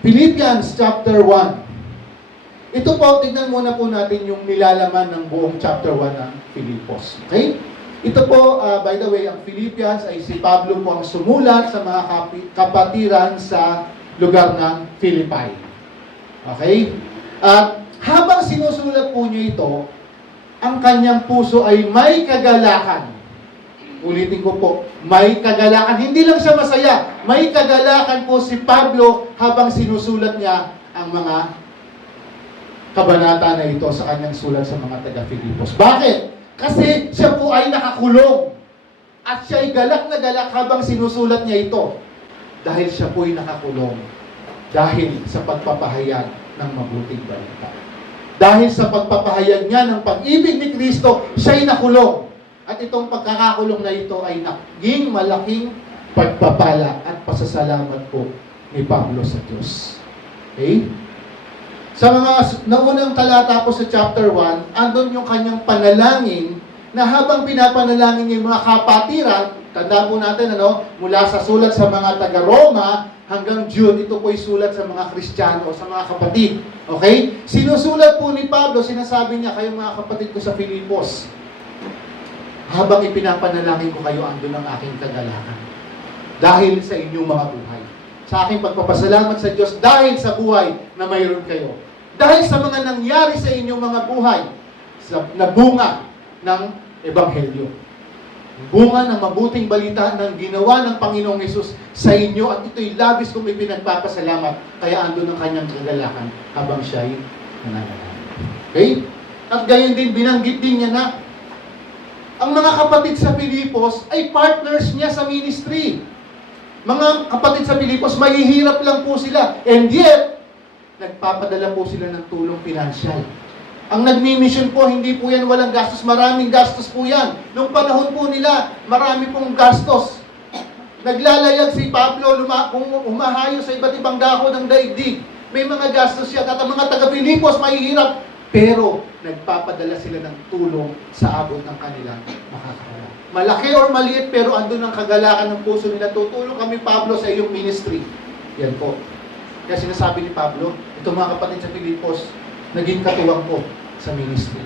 Philippians chapter 1. Ito po, tignan muna po natin yung nilalaman ng buong chapter 1 ng Filipos. Okay? Ito po, by the way, ang Philippians ay si Pablo po ang sumulat sa mga kapatiran sa lugar ng Philippi. Okay? At habang sinusulat po niyo ito, ang kanyang puso ay may kagalakan. Ulitin ko po, may kagalakan. Hindi lang siya masaya. May kagalakan po si Pablo habang sinusulat niya ang mga kabanata na ito sa kanyang sulat sa mga taga-Filipos. Bakit? Kasi siya po ay nakakulong. At siya ay galak na galak habang sinusulat niya ito. Dahil siya po ay nakakulong. Dahil sa pagpapahayag ng mabuting balita. Dahil sa pagpapahayag niya ng pag-ibig ni Kristo, siya ay nakulong. At itong pagkakakulong na ito ay naging malaking pagpapala at pasasalamat po ni Pablo sa Diyos. Okay? Sa mga naunang talata po sa chapter 1, andun yung kanyang panalangin na habang pinapanalangin niya yung mga kapatiran, tanda po natin, mula sa sulat sa mga taga-Roma hanggang Jude, ito po ay sulat sa mga Kristiyano o sa mga kapatid. Okay? Sinusulat po ni Pablo, sinasabi niya, kayo mga kapatid ko sa Filipos, habang ipinapanalangin ko kayo, andun ang aking kagalakan. Dahil sa inyong mga buhay. Sa aking pagpapasalamat sa Diyos dahil sa buhay na mayroon kayo. Dahil sa mga nangyari sa inyong mga buhay na bunga ng Ebanghelyo. Bunga ng mabuting balita ng ginawa ng Panginoong Hesus sa inyo at ito'y labis kong ipinagpapasalamat. Kaya andun ang kanyang kagalakan habang siya'y nananalangin. Okay? At gayon din, binanggit din niya na ang mga kapatid sa Filipos ay partners niya sa ministry. Mga kapatid sa Filipos, mahihirap lang po sila. And yet, nagpapadala po sila ng tulong pinansyal. Ang nagmi-mission po, hindi po yan walang gastos. Maraming gastos po yan. Noong panahon po nila, marami pong gastos. Naglalayag si Pablo, umahayo sa iba't ibang dako ng daigdig. May mga gastos siya. At ang mga taga-Filipos, mahihirap. Pero, nagpapadala sila ng tulong sa abot ng kanilang makakaya. Malaki or maliit, pero andun ang kagalakan ng puso nila. Tutulong kami, Pablo, sa iyong ministry. Yan po. Kaya sinasabi ni Pablo, itong mga kapatid sa Filipos, naging katuwang po sa ministry.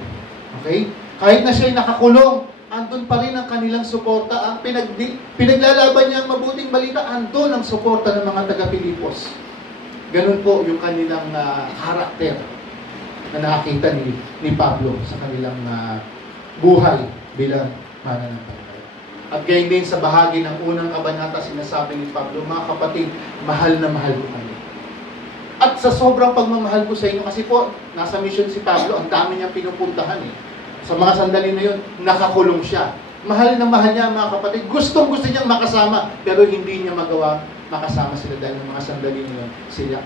Okay? Kahit na siya'y nakakulong, andun pa rin ang kanilang suporta. Ang pinaglalaban niya ang mabuting balita, andun ang suporta ng mga taga-Filipos. Ganun po yung kanilang karakter na nakakita ni Pablo sa kanilang buhay bilang mananampalataya. At gayon din sa bahagi ng unang kabanata, sinasabi ni Pablo, mga kapatid, mahal na mahal ko kami. At sa sobrang pagmamahal ko sa inyo, kasi po, nasa mission si Pablo, ang dami niyang pinupuntahan Sa mga sandali na yun, nakakulong siya. Mahal na mahal niya mga kapatid. Gusto niyang makasama, pero hindi niya magawa makasama sila dahil ng mga sandali na yun,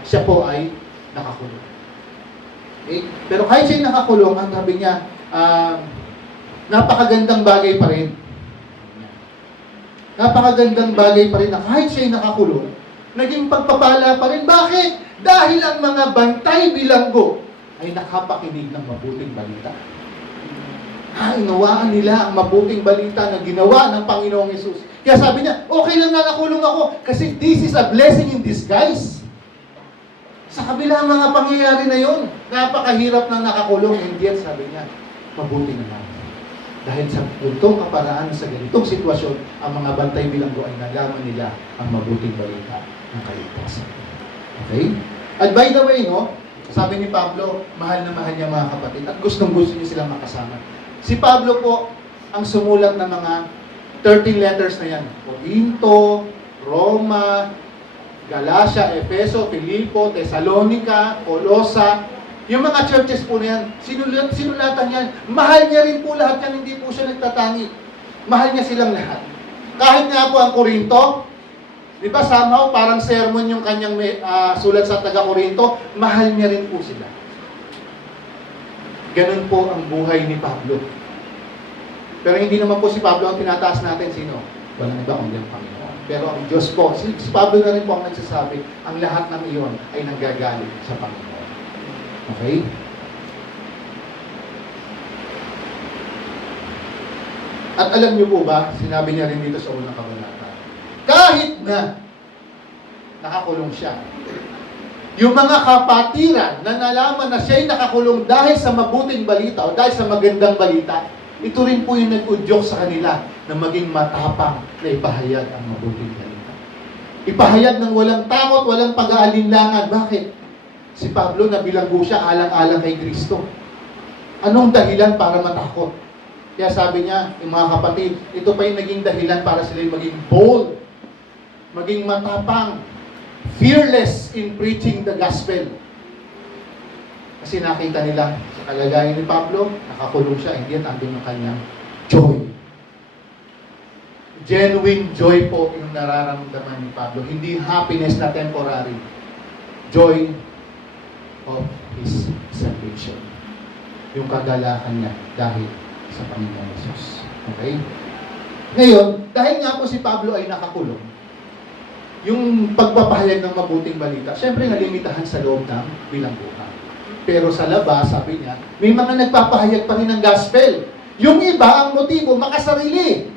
siya po ay nakakulong. Okay? Pero kahit siya nakakulong, ang sabi niya, napakagandang bagay pa rin. Napakagandang bagay pa rin na kahit siya nakakulong, naging pagpapala pa rin. Bakit? Dahil ang mga bantay bilanggo ay nakapakinig ng mabuting balita. Inawaan nila ang mabuting balita na ginawa ng Panginoong Hesus. Kaya sabi niya, okay lang na nakulong ako kasi this is a blessing in disguise. Sa kabila ng mga pangyayari na yon, napakahirap ng nakakulong. And yet, sabi niya, mabuti na lang. Dahil sa puntong kaparaan sa ganitong sitwasyon, ang mga bantay bilanggo ay nalaman nila ang mabuting balita ng kaligtasan. Okay? At by the way, sabi ni Pablo, mahal na mahal niya mga kapatid at gustong-gusto niya silang makasama. Si Pablo po ang sumulat ng mga 13 letters na yan. Corinto, Roma, Galacia, Efeso, Filipo, Thessalonica, Colosa. Yung mga churches po na yan, sinulatan yan. Mahal niya rin po lahat yan, hindi po siya nagtatangi. Mahal niya silang lahat. Kahit nga po ang Corinto, di ba somehow parang sermon yung kanyang sulat sa taga-Corinto, mahal niya rin po sila. Ganun po ang buhay ni Pablo. Pero hindi naman po si Pablo ang tinataas natin. Sino? Walang iba kundi ang Panginoon. Pero ang Diyos po, si Pablo na rin po ang nagsasabi, ang lahat ng iyon ay nanggagaling sa Panginoon. Okay? At alam niyo po ba, sinabi niya rin dito sa unang kabanata, kahit na nakakulong siya, Yung mga kapatiran na nalaman na siya'y nakakulong dahil sa mabuting balita o dahil sa magandang balita, ito rin po yung nag-udyok sa kanila na maging matapang na ipahayag ang mabuting balita. Ipahayag ng walang takot, walang pag-aalinlangan. Bakit? Si Pablo nabilanggo siya alang-alang kay Kristo. Anong dahilan para matakot? Kaya sabi niya, yung mga kapatid, ito pa yung naging dahilan para sila maging bold, maging matapang, fearless in preaching the gospel. Kasi nakita nila sa kalagayan ni Pablo, nakakulong siya, hindi at andun yung kanyang joy. Genuine joy po yung nararamdaman ni Pablo. Hindi happiness na temporary. Joy of his salvation. Yung kagalakan niya dahil sa Panginoon Jesus. Okay? Ngayon, dahil nga po si Pablo ay nakakulong, yung pagpapahayag ng mabuting balita, syempre nalimitahan sa loob ng bilangguan. Pero sa labas, sabi niya, may mga nagpapahayag pa rin ng gospel. Yung iba, ang motibo, makasarili.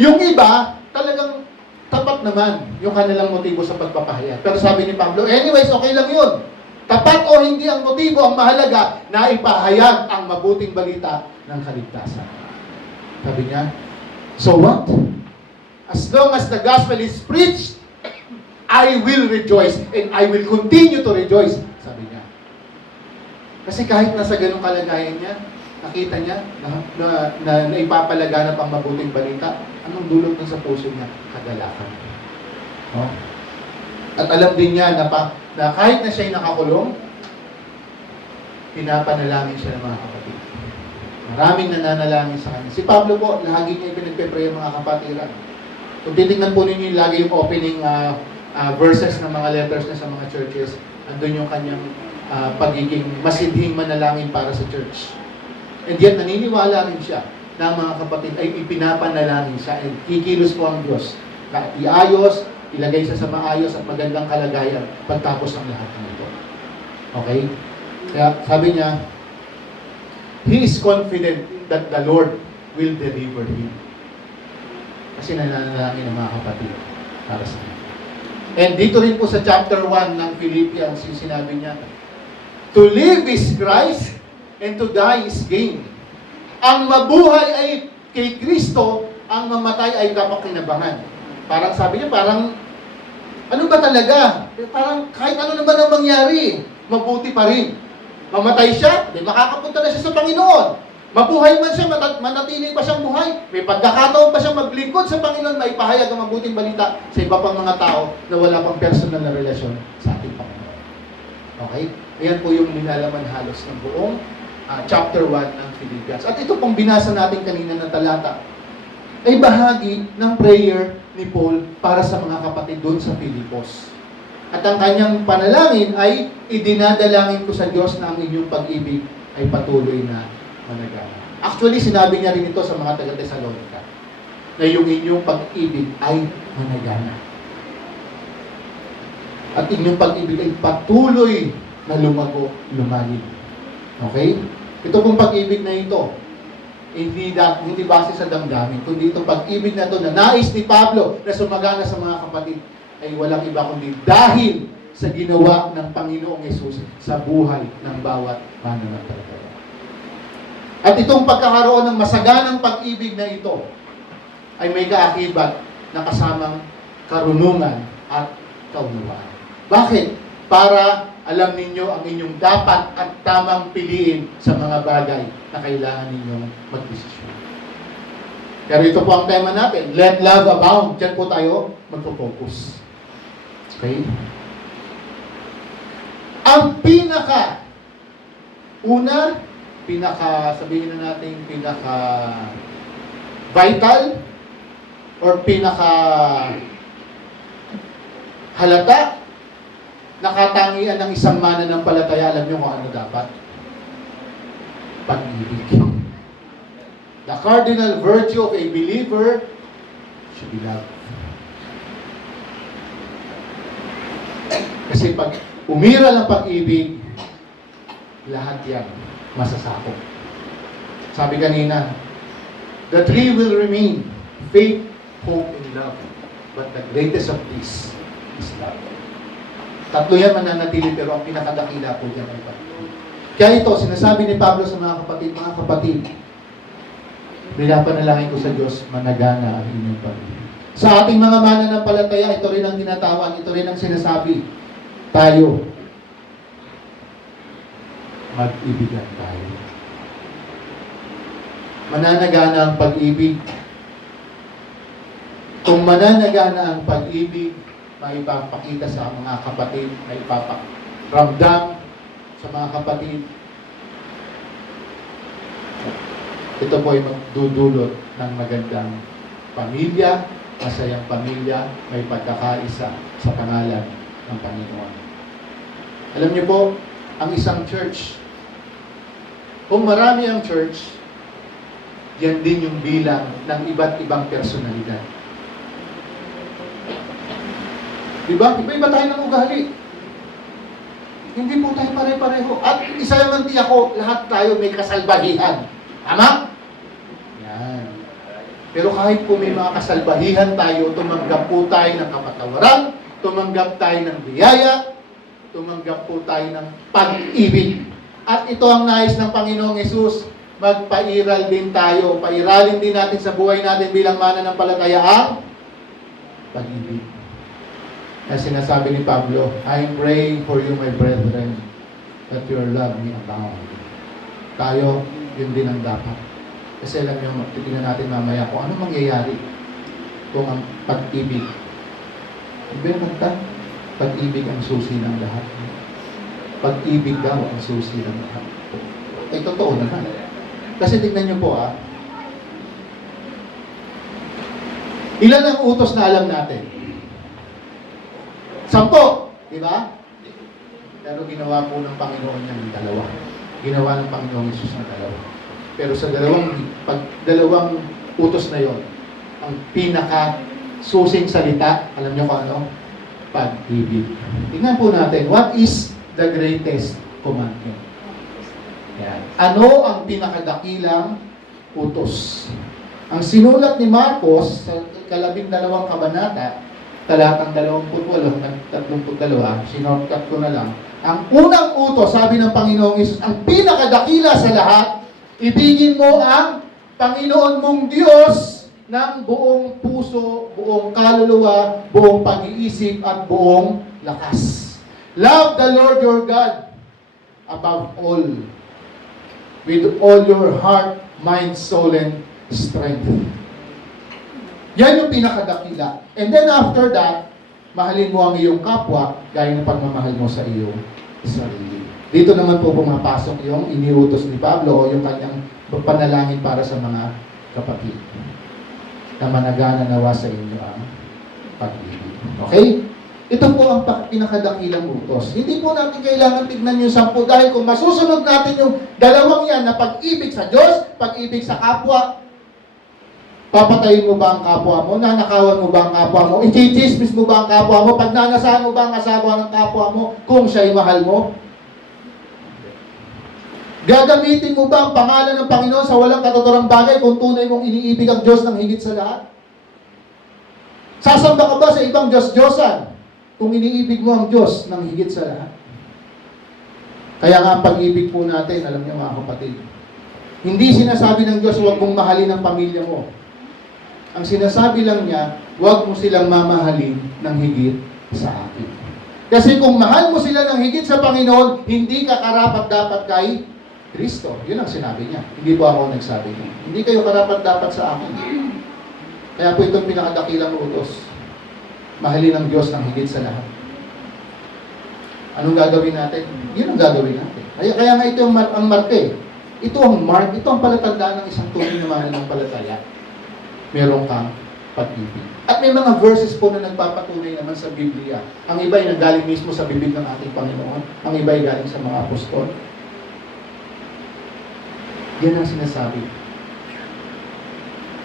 Yung iba, talagang tapat naman yung kanilang motibo sa pagpapahayag. Pero sabi ni Pablo, anyways, okay lang yun. Tapat o hindi ang motibo, ang mahalaga na ipahayag ang mabuting balita ng kaligtasan. Sabi niya, so what? As long as the gospel is preached, I will rejoice and I will continue to rejoice, sabi niya. Kasi kahit nasa ganung kalagayan niya, nakita niya na ipapalaganap ang mabuting balita, anong dulot nun sa puso niya? Kagalakan. No? At alam din niya na kahit na siya'y nakakulong, pinapanalangin siya ng mga kapatid. Maraming nananalangin sa kanya. Si Pablo po, lagi niya pinagpe-pray ang mga kapatiran. Kung titignan po ninyo lagi yung opening verses ng mga letters na sa mga churches, andun yung kanyang pagiging masidhing manalangin para sa church. And yet, naniniwala rin siya na ang mga kapatid ay ipinapanalangin siya and kikilos po ang Diyos na iayos, ilagay siya sa maayos at magandang kalagayan pagtapos ng lahat ng ito. Okay? Kaya sabi niya, he is confident that the Lord will deliver him. Kasi nananalangin ng mga kapatid para sa kanya. And dito rin po sa chapter 1 ng Philippians, yung sinabi niya, to live is Christ and to die is gain. Ang mabuhay ay kay Kristo, ang mamatay ay kapakinabangan. Parang sabi niya, parang, ano ba talaga? Parang kahit ano naman ang mangyari, mabuti pa rin. Mamatay siya, makakapunta na siya sa Panginoon. Mabuhay man siya, manatiling pa siyang buhay. May pagkakataon pa siyang maglingkod sa Panginoon, may ipahayag ang mabuting balita sa iba pang mga tao na wala pang personal na relasyon sa ating Panginoon. Okay? Ayan po yung nilalaman halos ng buong chapter 1 ng Philippians. At ito pong binasa natin kanina na talata ay bahagi ng prayer ni Paul para sa mga kapatid doon sa Filipos. At ang kanyang panalangin ay idinadalangin ko sa Diyos na ang inyong pag-ibig ay patuloy na managana. Actually, sinabi niya rin ito sa mga taga-Thessalonica na yung inyong pag-ibig ay managana. At inyong pag-ibig ay patuloy na lumago, lumalim. Okay? Ito pong pag-ibig na ito, hindi base sa damdamin, kundi itong pag-ibig na ito na nais ni Pablo na sumagana sa mga kapatid ay walang iba kundi dahil sa ginawa ng Panginoong Yesus sa buhay ng bawat mananampalataya. At itong pagkakaroon ng masaganang pag-ibig na ito ay may kaakibat na kasamang karunungan at kaunawaan. Bakit? Para alam ninyo ang inyong dapat at tamang piliin sa mga bagay na kailangan ninyong magdesisyon. Pero ito po ang tema natin, let love abound. Diyan po tayo magpo-focus. Okay? Ang sabihin na natin, vital or halata na katangian ng isang mananampalataya, alam nyo kung ano dapat? Pag-ibig. The cardinal virtue of a believer should be love. Kasi pag umira ng pag-ibig, lahat yan masasakop. Sabi kanina, the three will remain, faith, hope, and love. But the greatest of these is love. Tatlo yan mananatili, pero ang pinakadakila po dyan ay pag-ibig. Kaya ito, sinasabi ni Pablo sa mga kapatid, pinapanalangin ko sa Diyos, managana ang inyong pag-ibig. Sa ating mga mananampalataya, ito rin ang tinatawag, ito rin ang sinasabi, tayo, mag-ibigan tayo. Mananagana ang pag-ibig. Kung mananagana ang pag-ibig, may ipapakita sa mga kapatid, may ipaparamdam sa mga kapatid. Ito po ay magdudulot ng magandang pamilya, masayang pamilya, may pagkakaisa sa pangalan ng Panginoon. Alam niyo po, ang isang church, kung marami ang church, yan din yung bilang ng iba't ibang personalidad. Diba? Iba-iba tayo ng ugali. Hindi po tayo pare-pareho. At isa naman di ako, lahat tayo may kasalbahihan. Tama? Yan. Pero kahit po may mga kasalbahihan tayo, tumanggap po tayo ng kapatawaran, tumanggap tayo ng biyaya, tumanggap po tayo ng pag-ibig. At ito ang nais ng Panginoong Hesus, magpairal din tayo, pairalin din natin sa buhay natin bilang mananampalataya ang pag-ibig. Kaya sinasabi ni Pablo, I'm praying for you, my brethren, that your love may abound. Tayo, yun din ang dapat. Kasi alam nyo, titignan natin mamaya kung ano mangyayari kung ang pag-ibig. Ibig magtan, pag-ibig ang susi ng lahat. Pag-ibig daw ang susi ng lahat. Ay, totoo naman. Kasi tignan nyo po, ilan ang utos na alam natin? 10, di ba? Pero ginawa po ng Panginoon ng 2. Ginawa ng Panginoong Hesus ng 2. Pero sa dalawang utos na yon, ang pinaka susing salita, alam nyo kung ano? Pag-ibig. Tingnan po natin, what is the greatest commandment? Yan. Ano ang pinakadakilang utos? Ang sinulat ni Marcos sa 12 kabanata, talatang 28 ng 32, sinortcut ko na lang. Ang unang utos, sabi ng Panginoong Hesus, ang pinakadakila sa lahat, ibigin mo ang Panginoon mong Diyos ng buong puso, buong kaluluwa, buong pag-iisip, at buong lakas. Love the Lord your God above all, with all your heart, mind, soul, and strength. Yan yung pinakadakila. And then after that, mahalin mo ang iyong kapwa gaya ng pagmamahal mo sa iyong sarili. Dito naman po pumapasok yung iniutos ni Pablo o yung kanyang panalangin para sa mga kapatid. Na managana nawa sa inyo ang pag-ibig. Okay? Ito po ang pinakadakilang utos. Hindi po natin kailangan tignan yung 10 dahil kung masusunod natin yung dalawang yan na pag-ibig sa Diyos, pag-ibig sa kapwa, papatayin mo ba ang kapwa mo? Nanakawan mo ba ang kapwa mo? I-chismis mo ba ang kapwa mo? Pagnanasaan mo ba ang asawa ng kapwa mo kung siya'y mahal mo? Gagamitin mo ba ang pangalan ng Panginoon sa walang katuturang bagay kung tunay mong iniibig ang Diyos ng higit sa lahat? Sasamba ka ba sa ibang Diyos-Diyosan kung iniibig mo ang Diyos ng higit sa lahat? Kaya nga ang pag-ibig po natin, alam niyo mga kapatid, hindi sinasabi ng Diyos, huwag mong mahalin ang pamilya mo. Ang sinasabi lang niya, huwag mo silang mamahalin ng higit sa akin. Kasi kung mahal mo sila ng higit sa Panginoon, hindi ka karapat-dapat kay Kristo. Yun ang sinabi niya. Hindi po ako nagsabi niya. Hindi kayo karapat-dapat sa akin. Kaya po itong pinakadakilang utos. Mahalin ang Diyos ng higit sa lahat. Anong gagawin natin? Yun ang gagawin natin. Kaya nga ito ang mark eh. Ito ang mark, ito ang palatandaan ng isang tunay na mananampalataya. Meron kang pag-ibig. At may mga verses po na nagpapatunay naman sa Biblia. Ang iba ay nanggaling mismo sa bibig ng ating Panginoon. Ang iba ay galing sa mga apostol. Yan ang sinasabi.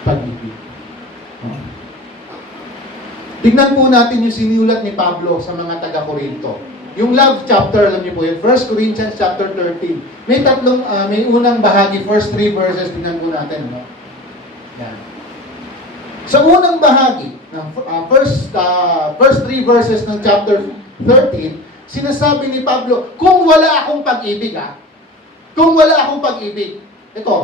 Pag-ibig. Tignan po natin yung sinulat ni Pablo sa mga taga-Korinto. Yung love chapter, alam niyo po yun, 1 Corinthians chapter 13. May unang bahagi, first 3 verses, tignan po natin. No? Yan. Sa unang bahagi, ng first 3 verses ng chapter 13, Sinasabi ni Pablo, kung wala akong pag-ibig, kung wala akong pag-ibig, ito,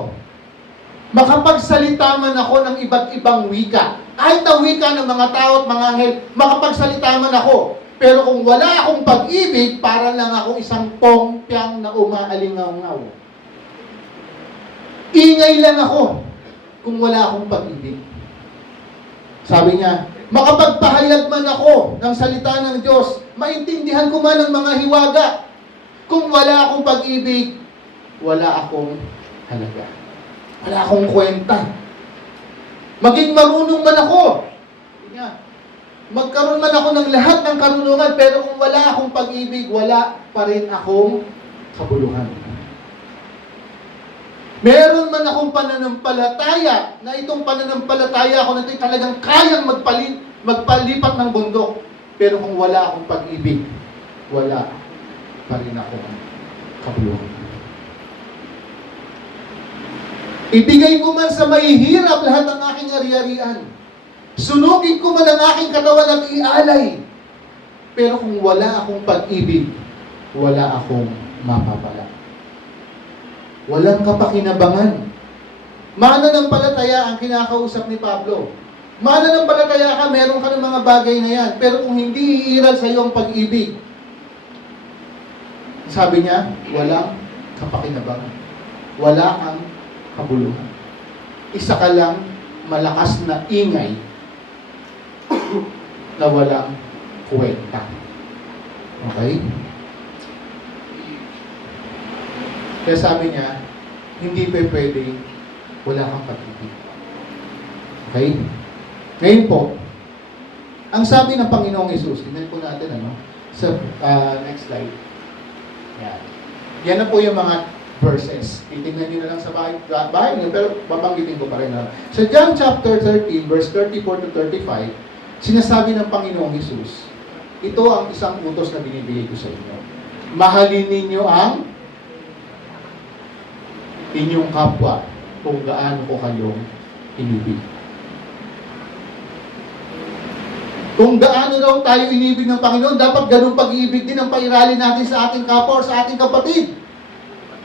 makapagsalita man ako ng iba't ibang wika, kahit na wika ng mga tao at mga anghel, makapagsalita man ako. Pero kung wala akong pag-ibig, para lang akong isang pongpyang na umaalingaw-ngaw. Ingay lang ako kung wala akong pag-ibig. Sabi niya, makapagpahayag man ako ng salita ng Diyos, maintindihan ko man ang mga hiwaga. Kung wala akong pag-ibig, wala akong halaga. Wala akong kwenta. Maging marunong man ako. Magkaroon man ako ng lahat ng karunungan, pero kung wala akong pag-ibig, wala pa rin akong kabuluhan. Meron man akong pananampalataya, na itong pananampalataya ko na ito talagang kayang magpalipat ng bundok. Pero kung wala akong pag-ibig, wala pa rin akong kabuluhan. Ibigay ko man sa mahihirap lahat ng aking ari-arian. Sunugin ko man ang aking katawan at ialay. Pero kung wala akong pag-ibig, wala akong mapapala. Walang kapakinabangan. Mananampalataya ang kinakausap ni Pablo. Mananampalataya ka, meron ka ng mga bagay na yan. Pero kung hindi iiral sa iyo ang pag-ibig, sabi niya, walang kapakinabangan. Wala kang kabuluhan. Isa ka lang malakas na ingay na walang kwenta. Okay? Kaya sabi niya, hindi pwede wala kang pag-ibig. Okay? Ngayon po, ang sabi ng Panginoong Hesus, tingnan po natin sa next slide. Yan. Yan na po yung mga verses. Titingnan nyo na lang sa bahay nyo, pero babanggitin ko pa rin Sa John chapter 13, verse 34 to 35, sinasabi ng Panginoong Hesus, ito ang isang utos na binibigay ko sa inyo. Mahalin ninyo ang inyong kapwa kung gaano ko kayong inibig. Kung gaano raw tayo inibig ng Panginoon, dapat ganun pag-ibig din ang pairalin natin sa ating kapwa o sa ating kapatid.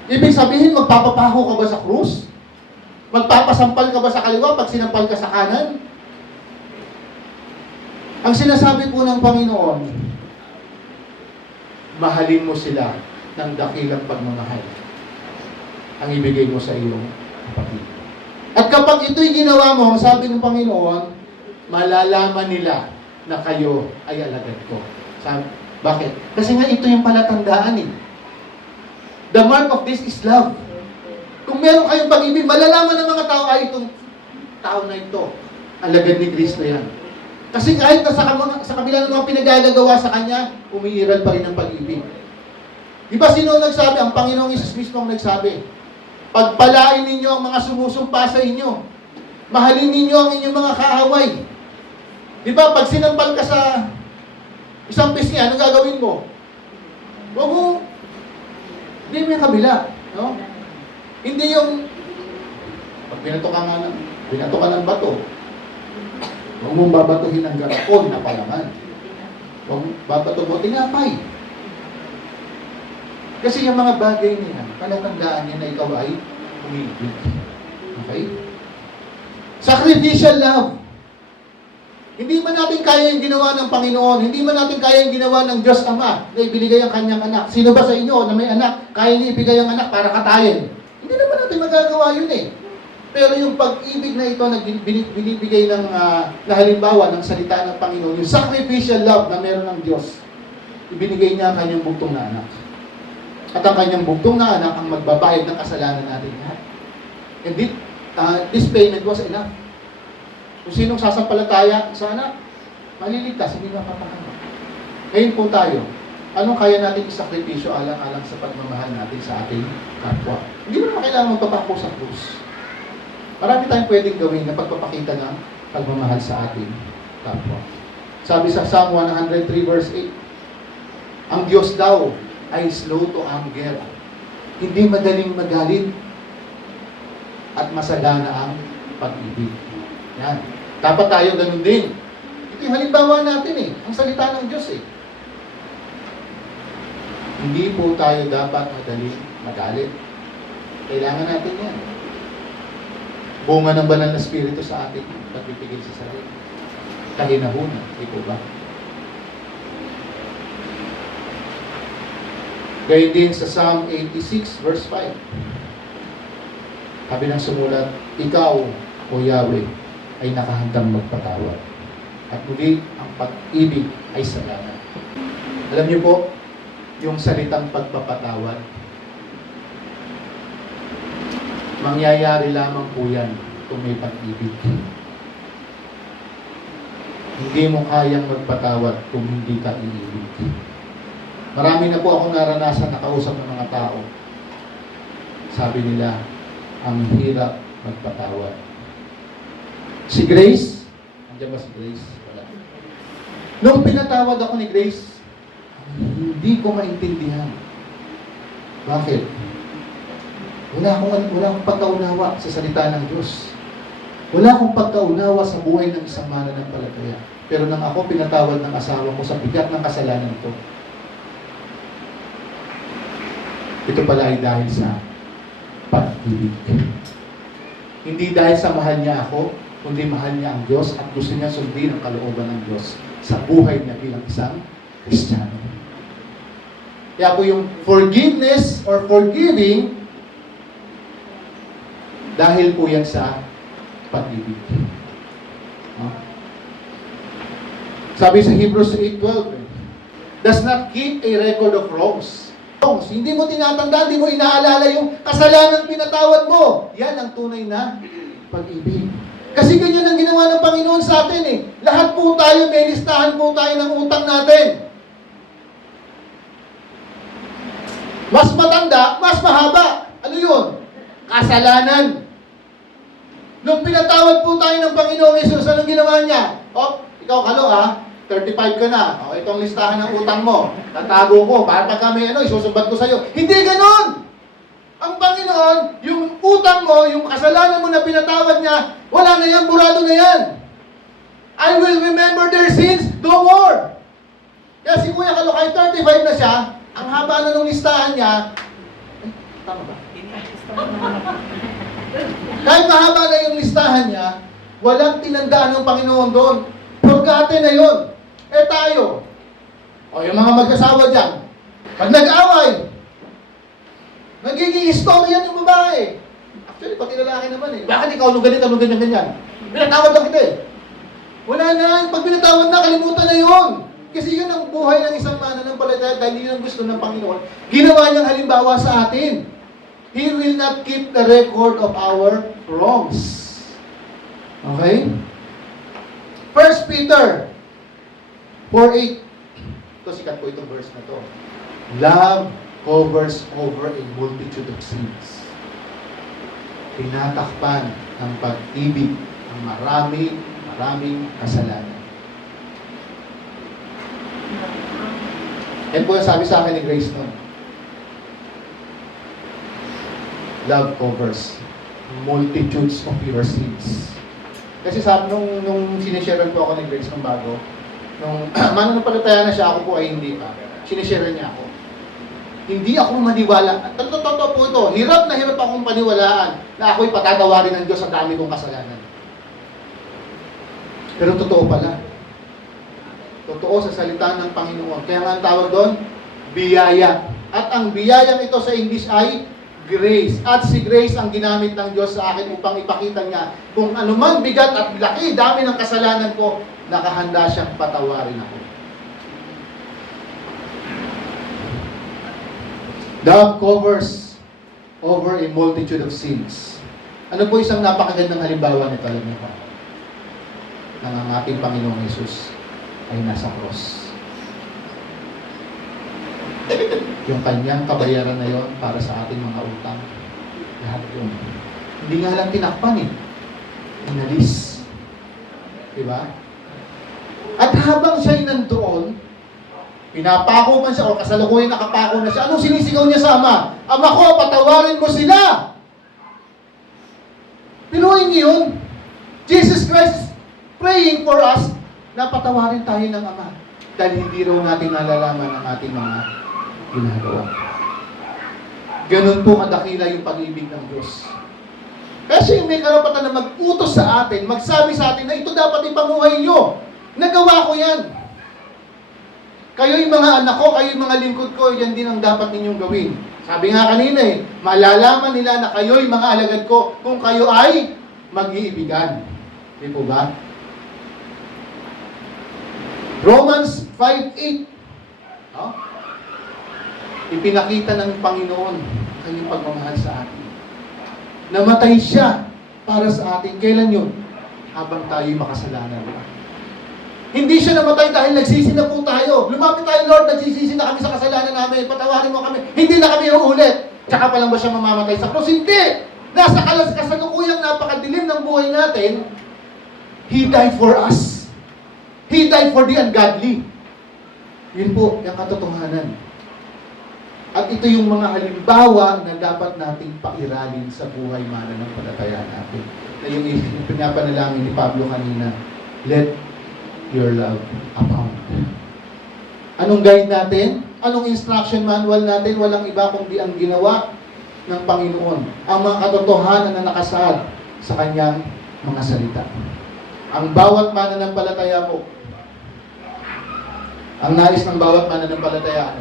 Ibig sabihin, magpapapaho ka ba sa krus? Magpapasampal ka ba sa kaliwa pag sinampal ka sa kanan? Ang sinasabi po ng Panginoon, mahalin mo sila ng dakilang pagmamahal ang ibigay mo sa iyong kapatid. At kapag ito'y ginawa mo, sabi ng Panginoon, malalaman nila na kayo ay alagad ko. Sabi, bakit? Kasi nga ito yung palatandaan The mark of this is love. Kung meron kayong pag-ibig, malalaman ng mga tao ay itong tao na ito. Alagad ni Kristo yan. Kasi kahit na sa kabila ng mga pinagagagawa sa Kanya, umiiral pa rin ang pag-ibig. Di ba sino nagsabi? Ang Panginoong Isus mismo ang nagsabi. Pagpalain ninyo ang mga sumusumpa sa inyo. Mahalin ninyo ang inyong mga kaaway. Di ba? Pag sinampal ka sa isang pisngi, ano gagawin mo? Huwag mo, hindi mo yung kabila. No? Hindi yung, pag binato ka ng bato, huwag mong babatuhin ang garapon na palaman. Huwag babato mo, tinapay. Kasi yung mga bagay niya, palatandaan niya na ikaw ay umibig. Okay? Sacrificial love. Hindi man natin kaya yung ginawa ng Panginoon, hindi man natin kaya yung ginawa ng Diyos Ama na ibinigay ang kanyang anak. Sino ba sa inyo na may anak, kaya niya ibigay ang anak para katayin? Hindi naman natin magagawa yun Pero yung pag-ibig na ito na binibigay ng na halimbawa ng salita ng Panginoon, yung sacrificial love na meron ng Diyos, ibinigay niya ang kanyang bugtong na anak. At ang kanyang bugtong na anak ang magbabayad ng kasalanan natin. And this payment was enough. Kung sinong sasampalataya sa anak, maliligtas, hindi mapapakama. Ngayon po tayo, anong kaya natin isakripisyo alang-alang sa pagmamahal natin sa ating kapwa? Hindi mo naman kailangan magpapako sa krus. Marami tayong pwedeng gawin na pagpapakita ng pagmamahal sa ating kapwa. Sabi sa Psalm 103 verse 8, ang Diyos daw ay slow to anger, hindi madaling magalit, at masagana ang pag-ibig. Yan. Dapat tayo ganun din. Ito yung halimbawa natin ang salita ng Diyos Hindi po tayo dapat madaling magalit. Kailangan natin yan. Bunga ng banal na spirito sa atin, pagpipigil sa sarili. Kahinahunan, di po ba? Gayun din sa Psalm 86, verse 5. Sabi ng sumulat, ikaw, O Yahweh, ay nakahandang magpatawad. At muli, ang pag-ibig ay sagana. Alam niyo po, yung salitang pagpapatawad, mangyayari lamang po yan kung may pag-ibig. Hindi mo kayang magpatawad kung hindi ka iibig. Marami na po akong naranasan na kausap ng mga tao. Sabi nila, ang hirap magpatawad. Si Grace, andiyan ba si Grace? Wala. Nung pinatawad ako ni Grace, hindi ko maintindihan. Bakit? Wala akong pagkaunawa sa salita ng Diyos. Wala akong pagkaunawa sa buhay ng isang mananampalataya. Pero nang ako pinatawad ng asawa ko sa bigat ng kasalanan ko, ito pala ay dahil sa pag-ibig. Hindi dahil sa mahal niya ako, kundi mahal niya ang Diyos at gusto niya sundin ang kalooban ng Diyos sa buhay niya bilang isang Kristiyano. Kaya po yung forgiveness or forgiving, dahil po yan sa pag-ibig. Sabi sa Hebrews 8:12, does not keep a record of wrongs. Hindi mo tinatandaan, hindi mo inaalala yung kasalanan pinatawad mo. Yan ang tunay na pag-ibig. Kasi ganyan ang ginawa ng Panginoon sa atin eh. Lahat po tayo, may listahan po tayo ng utang natin. Mas matanda, mas mahaba. Ano yun? Kasalanan. Nung pinatawad po tayo ng Panginoong Yesus, anong ginawa niya? O, ikaw kalo 35 ka na. O, itong listahan ng utang mo. Tatago ko, para pag kami isusumbat ko sa'yo. Hindi ganon! Ang Panginoon, yung utang mo, yung kasalanan mo na pinatawad niya, wala na yan, burado na yan. I will remember their sins no more. Kaya si Kuya Kalo, kahit 35 na siya, ang haba na nung listahan niya, tama ba? Kahit mahaba na yung listahan niya, walang tinandaan ng Panginoon doon. Forgotten na yun. Eh tayo, o yung mga mag-asawa dyan, pag nag-away, nagiging istorya yung babae. Actually, pati lalaki naman eh. Bakit ikaw nung ganito, nung ganyan? Pinatawad lang kita eh. Wala na, pag pinatawad na, kalimutan na yun. Kasi yun ang buhay ng isang mananampalataya dahil yun ang gusto ng Panginoon. Ginawa niyang halimbawa sa atin. He will not keep the record of our wrongs. Okay? 1 Peter 4:8. Ito, sikat po itong verse na to. Love covers over a multitude of sins. Tinatakpan ng pag-ibig ang maraming kasalanan. Yan po yung sabi sa akin ni Grace noon. Love covers multitudes of your sins. Kasi sabi nung sinisharean po ako ni Grace nung bago, nung mananampalataya na siya, ako po ay hindi pa. Sinisharean niya ako. Hindi ako maniwala. Totoo po ito. Hirap na hirap akong paniwalaan na ako'y patatawarin ng Diyos sa dami kong kasalanan. Pero totoo pala. Totoo sa salita ng Panginoon. Kaya nga ang tawag doon, biyaya. At ang biyayang ito sa English ay grace. At si grace ang ginamit ng Diyos sa akin upang ipakita niya kung anuman bigat at laki, dami ng kasalanan ko, nakahanda siyang patawarin ako. Love covers over a multitude of sins. Ano po isang napakagandang halimbawa nito, alam niyo ba? Nang ang ating Panginoong Yesus ay nasa cross. Yung kanyang kabayaran na yon para sa ating mga utang. Lahat yun. Hindi nga lang tinakpan eh. Inalis. Diba? At habang siya'y nandoon, pinapako man siya o kasalukuyan nakapako na siya, anong sinisigaw niya sa Ama? Ama ko, patawarin mo sila! Pinuhin niyo yun. Jesus Christ is praying for us na patawarin tayo ng Ama. Dahil hindi raw natin nalalaman ang ating mga ginagawa. Ganun po kadakila yung pag-ibig ng Diyos. Kasi may karapatan na mag-utos sa atin, magsabi sa atin na ito dapat ipamuhay nyo. Nagawa ko yan. Kayo yung mga anak ko, kayo yung mga lingkod ko, yan din ang dapat ninyong gawin. Sabi nga kanina malalaman nila na kayo'y mga alagad ko kung kayo ay mag-iibigan. Di po ba? Romans 5:8. No? Ipinakita ng Panginoon ang kanyang pagmamahal sa atin. Namatay siya para sa atin. Kailan yun? Habang tayo'y makasalanan. Hindi siya namatay dahil nagsisi na po tayo. Lumapit tayo, Lord, nagsisisi na kami sa kasalanan namin. Patawarin mo kami. Hindi na kami uulit. Tsaka pa lang ba siya mamamatay sa krus? Hindi! Nasa kasalukuyang napakadilim ng buhay natin, He died for us. He died for the ungodly. Yun po, yung katotohanan. At ito yung mga halimbawa na dapat nating pairalin sa buhay mananampalataya natin. Na yung pinapanalangin ni Pablo kanina, let your love abound. Anong guide natin? Anong instruction manual natin? Walang iba kundi ang ginawa ng Panginoon. Ang mga katotohanan na nakasaad sa kanyang mga salita. Ang bawat mananampalataya mo, ang nais ng bawat mananampalataya,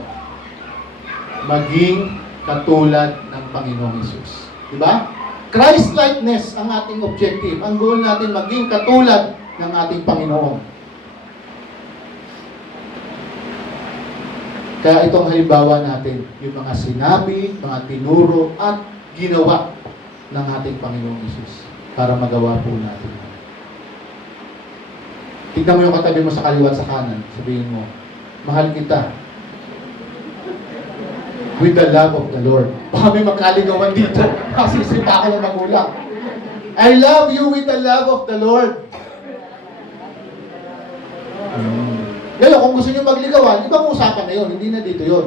maging katulad ng Panginoong Hesus. Diba? Christ-likeness ang ating objective. Ang goal natin, maging katulad ng ating Panginoon. Kaya itong halimbawa natin, yung mga sinabi, mga tinuro, at ginawa ng ating Panginoong Hesus para magawa po natin. Tignan mo yung katabi mo sa kaliwa at sa kanan. Sabihin mo, mahal kita with the love of the Lord. Baka may magkaligawan dito. Masisipa ako ng magulang. I love you with the love of the Lord. Ngayon, kung gusto nyo magligawan, ibang usapan na yun. Hindi na dito yun.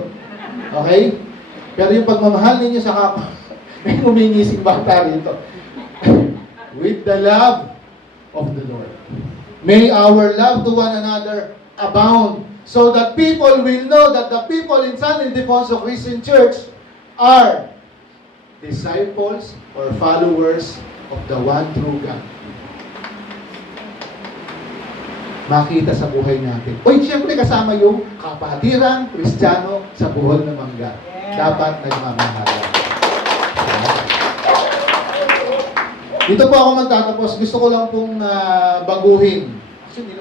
Okay? Pero yung pagmamahal ninyo sa kapwa, may humingising bata rito. With the love of the Lord. May our love to one another abound, so that people will know that the people in San Ildefonso Christian Church are disciples or followers of the one true God. Makita sa buhay natin. Uy, siyempre kasama yung kapatiran, Kristiyano sa buhol ng mangga. Dapat nagmamahalan. Dito po ako magtatapos. Gusto ko lang pong baguhin. Actually,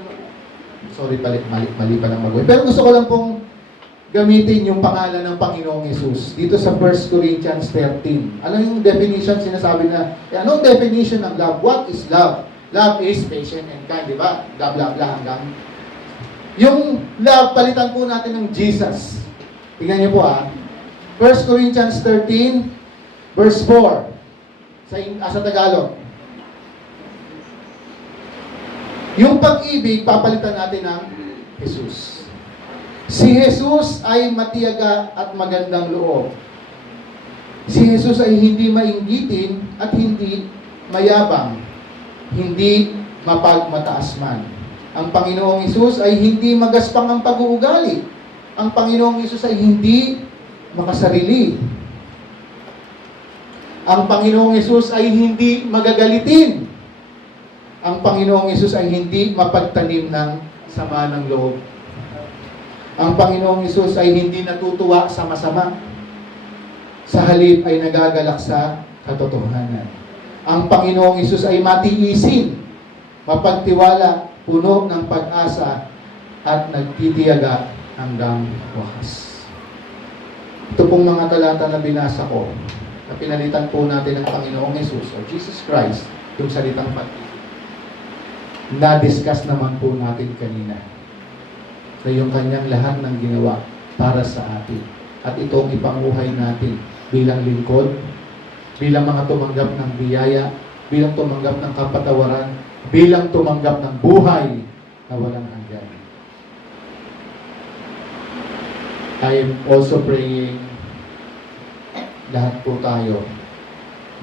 sorry, mali pa ng baguhin. Pero gusto ko lang pong gamitin yung pangalan ng Panginoong Hesus. Dito sa 1 Corinthians 13. Ano yung definition? Sinasabi na, anong definition ng love? What is love? Love is patient and kind, di ba? Blah, blah, blah, hanggang. Yung love, palitan po natin ng Jesus. Tingnan niyo po 1 Corinthians 13, verse 4. Sa Tagalog. Yung pag-ibig, papalitan natin ng Jesus. Si Jesus ay matiyaga at magandang loob. Si Jesus ay hindi mainggitin at hindi mayabang. Hindi mapagmataas man. Ang Panginoong Hesus ay hindi magaspang ang pag-uugali. Ang Panginoong Hesus ay hindi makasarili. Ang Panginoong Hesus ay hindi magagalitin. Ang Panginoong Hesus ay hindi mapagtanim ng sama ng loob. Ang Panginoong Hesus ay hindi natutuwa sa masama. Sa halip ay nagagalak sa katotohanan. Ang Panginoong Hesus ay matiisin, mapagtiwala, puno ng pag-asa, at nagtitiyaga hanggang wakas. Ito pong mga talata na binasa ko, na pinalitan po natin ng Panginoong Hesus o Jesus Christ, yung salitang pag-ibig. Na-discuss naman po natin kanina na yung kanyang lahat ng ginawa para sa atin. At itong ipanguhay natin bilang lingkod, bilang mga tumanggap ng biyaya, bilang tumanggap ng kapatawaran, bilang tumanggap ng buhay na walang hanggan. I am also praying lahat po tayo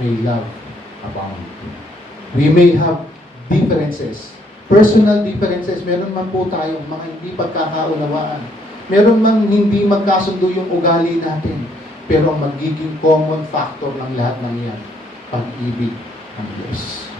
may love abound. We may have differences, personal differences, meron man po tayong mga hindi pagkakaunawaan. Meron mang hindi magkasundo yung ugali natin. Pero ang magiging common factor ng lahat ng yan, pag-ibig ng Diyos.